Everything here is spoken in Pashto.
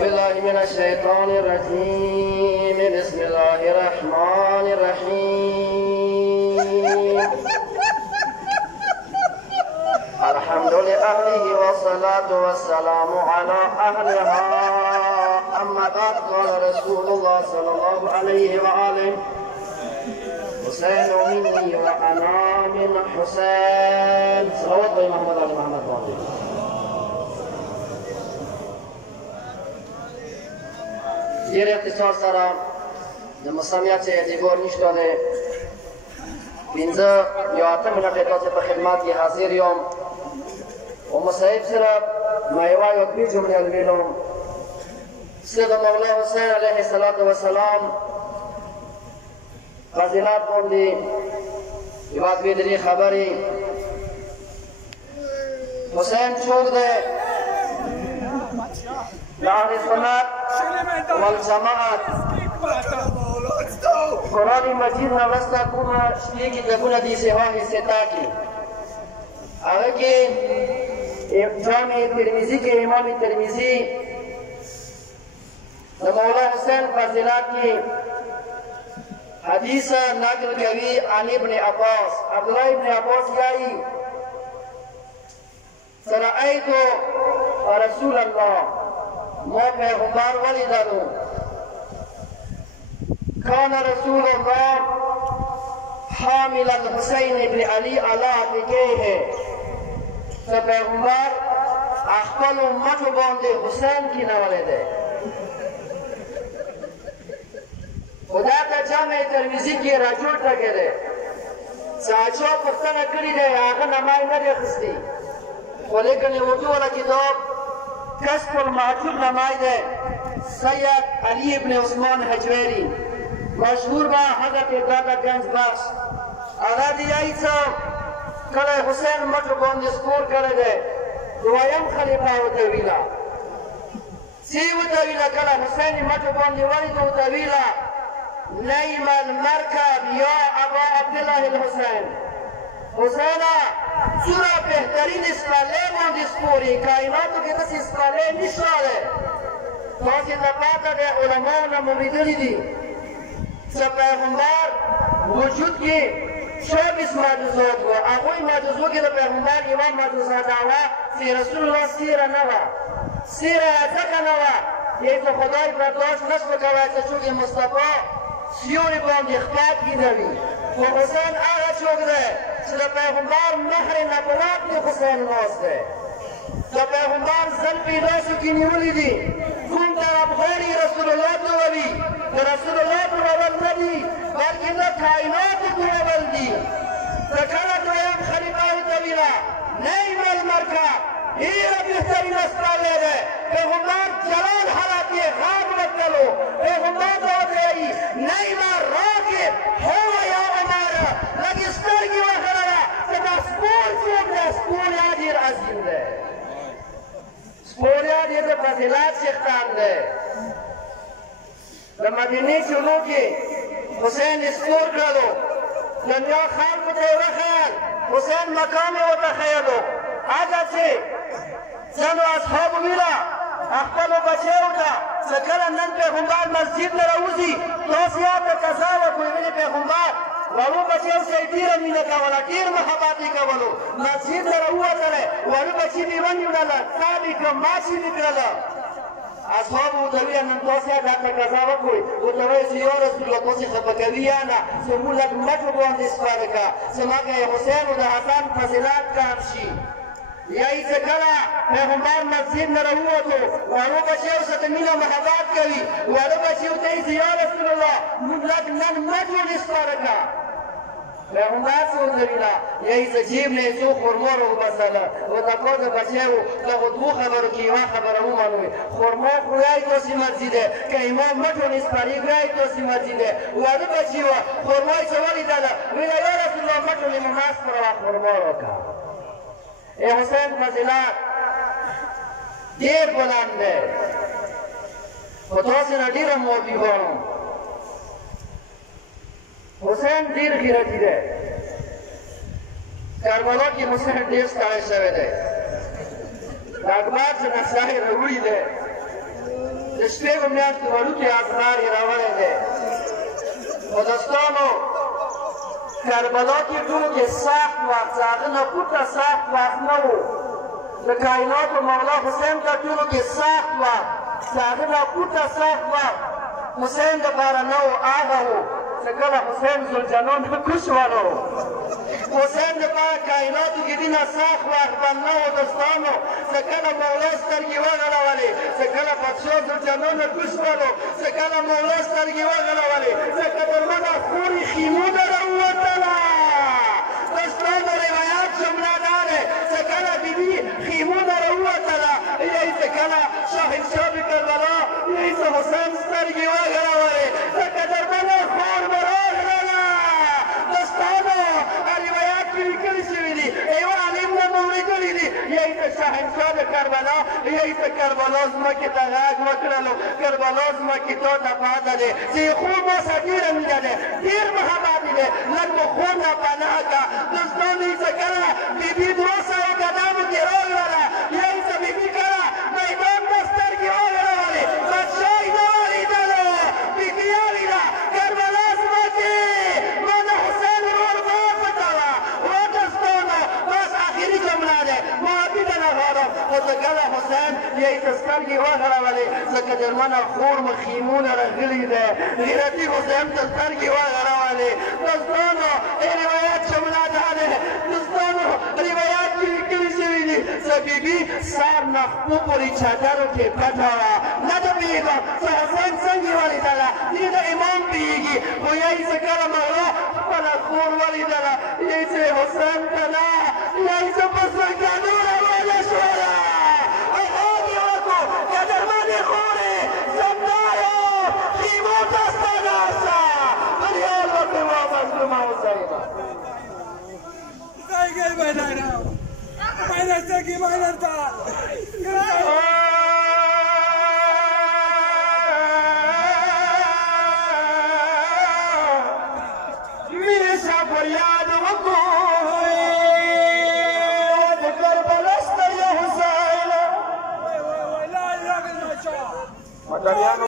بالله من الشيطان الرجيم بسم الله الرحمن الرحيم الحمد لأهله والصلاة والسلام على أهلها أما بعد قال رسول الله صلى الله عليه وآله حسين مني وأنا من حسين صلوات الله محمد علي محمد وعلي ډېر اختصار سره د مسامیت څخه اعتبار نشته دی 15 یا 8 منټې تاسو په خدمت کې حاضر یم او مصاحب سره ما یو دوه جملې الویلم سید مولا حسین علیه السلام فضیلات باندې یو دوه درې خبرې حسین څوک دی لأهل السنة والجماعة قرآن مجید نوستا کومه شپې کتابونه دي سواه ستا کې هغه کې جامع ترمذی کې امام ترمذی د مولا حسین فضیلات کې حدیث نقل کوي عن ابن عباس عبدالله ابن عباس یایي رأیت رسول الله ما پیغمبر ولیدلو كان رسول الله حامل الحسين بن علي على عاتقه پیغمبر خپل امت باندې حسین کینولې ده خدا ته جامع ترمذی کې راجوړ کړي ساجو پښتنه کړی دی هغه نمای نه دی خستی خو لیکن اردو والا کتاب کشف المعجوب نمای ده سید علی ابن عثمان حجویری مشهور با حضرت دادا گنج بخش هغه دی ایسا کله حسین مټو باندې سپور کړی دی دویم خلیفه ورته ویله سی ورته ویله کله حسین مټو باندې ولید ورته ویله نعم المرکب یا ابا عبدالله الحسین حسینه څومره بهترین اسپرلی باندې سپورې کائناتو کې داسې اسپرلی نشته دی تاسې ته پاته دی علماو نه مو لیدلي دي چې پیغمبر وجود کې 24 معجزات وو هغوی معجزو کې د پیغمبر یوه معجزه دا وه چې رسول الله سیره نه وه سیره یې ځکه نه وه چې خدای برداشت نشوه کولی چې څوک یې مصطفی سیوري باندې خپل کېدوي خو حسین هغه څوک دی چې د پیغمبر مهر نبوت کې حسین ناست دی د پیغمبر زلفې داسې کې نیولي دي کوم طرف غواړي رسول الله جوړوي د رسول الله جوړول نه دي بلکې د کائناتو جوړول دي د کله دویم خلیفه ورته ویله نعم المرکب ډېره بهترینه سپرلی دی پیغمبر جلال حالت یې غاب وتلو پیغمبر ته ورته وایي نعم الراکب هو یا عمره لږې سترګې وغړوه چې دا سپور څوک دی سپور یا ډېر عظیم دی سپور یا ډېر د فضیلت څښتن دی د مدینې چلو کې حسین سپور کړلو دنیا خلکو ته یې وښیل حسین مقام یې ورته ښیلو هغه چې ځینو اصحابو ویله خپلو بچیو ته چې کله نن پیغمبر مسجد نه راوځي تاسې یا ته قضا وکړئ ولې پیغمبر وړو بچیو سره یې ډېره مینه کوله ډېر محبت یې کولو مسجد نه راووتلی وړو بچي مې ونیوله څاب یې کړم ماش یې مې کړله اصحابو ورته ویل نن تاسې یا درته قضا وکړئ ورته وایي چې یا رسول الله تاسې خفه کوي یا نه زموږ لږ مټو باندې سپاره کړه زما که حسین او د حسن فضیلت کم شي یا یې چې کله پیغمبر مسجد نه راووتو وړو بچیو سره مینه محبت کوي وړو بچیو ته یې چې یا رسول الله موږ لږ نن مټ ولې سپاره کړه پیغمبر څه ورته ویله یا یې چې جیب نه یې څو خرما راوباسله ورته کاږه بچیو دغو دوو خبرو کې یوه خبره ومنوئ خرما خورئ تاسې مرضي دی که امام مټ ولې سپارې کړئ تاسې مرضي دی وړو بچي وه خرما یې چې ولیدله ویله یا رسول الله مټ ولې مو مه سپروه خرما راکړه حسین فضیلت ډېر بلند دی خو تاسې نه ډېره معافي غواړم حسین ډېر غیرتي دی کربلا کې حسین ډېر ستړی شوی دی د اکبر چې نقشه یې راوړي دی د د شپږو میاشتو وړوکی ازغار یې راوړی دی خو دوستانو کربلا کې ټولو کې سخت وخت د هغه نه پورته سخت وخت نه و د کائناتو مولا حسین ته ټولو کې سخت وخت د هغه نه پورته سخت وخت حسین دپاره نه و هغه و چې کله حسین ذوالجنون کوش ولو حسین دپاره کائناتو کې دینه سخت وخت بند نه و دوستانو چې کله مولا سترګې وغړولې چې کله پادشاه ذوالجنون کوش ولو چې کله مولا سترګې وغړولې چې قدرمنه خورې خیمونه راووتله دوستانو روایات جمله دا دی چې کله بیبي خیمونه راووتله یعنې چې کله شاهنشاه کربلا یعنې چې حسین سترګې وغړولې چې قدرمنه خور به راغلله دوستانو روایات کې لیکلي شوي دي یوه عالم به مو اورېدلي دي یعنې چې شاهنشاه د کربلا یعنې چې کربلا ځمکې ته غږ وکړلو کربلا ځمکې تا ته پاته دی چې خور ما سره ډېره مینه دی ډېر محبت دی لږ مو خور نه پناه کړه دوستانو چې کله بیبي 200 قدمو کې راغلله یعنې چې بیبي کله میدان ته سترګې وغړولې بادشاه یې نه ولیدلو بیبي یې ویله کربلا ځمکې ما د حسین ورور وپته وه وا دوستانو بس آخري جمله دی ما بیده نه غواړم خو چې کله حسین یې چې سترګې وغړولې ځکه جرمنه خور مو خیمونه راغلي دی غیرتي حسین ته سترګې وغړولې دوستانو روایت جمله دا دی دوستانو روایات کې لیکلي شوي دي چې بیبي سر نه خپو پورې چادرو کې پټه وه نه ده پوهېږم چې حسین څنګه ولیدله دې د امام پوهېږي خو یایې چې کله مولا خپله خور ولیدله یایې چې حسین ته نه یایې چې په سلګانو روانه شوله هغه دې وکړو قدرمنې خورې زمدارو خیمو ته ستا ناسته فریاد وکړې وا مظلومه حسینه Gel baylara. Baylarsa ki baylarda. میشه فریاد وکړو د کربلا ستر یا حسین لا لا لا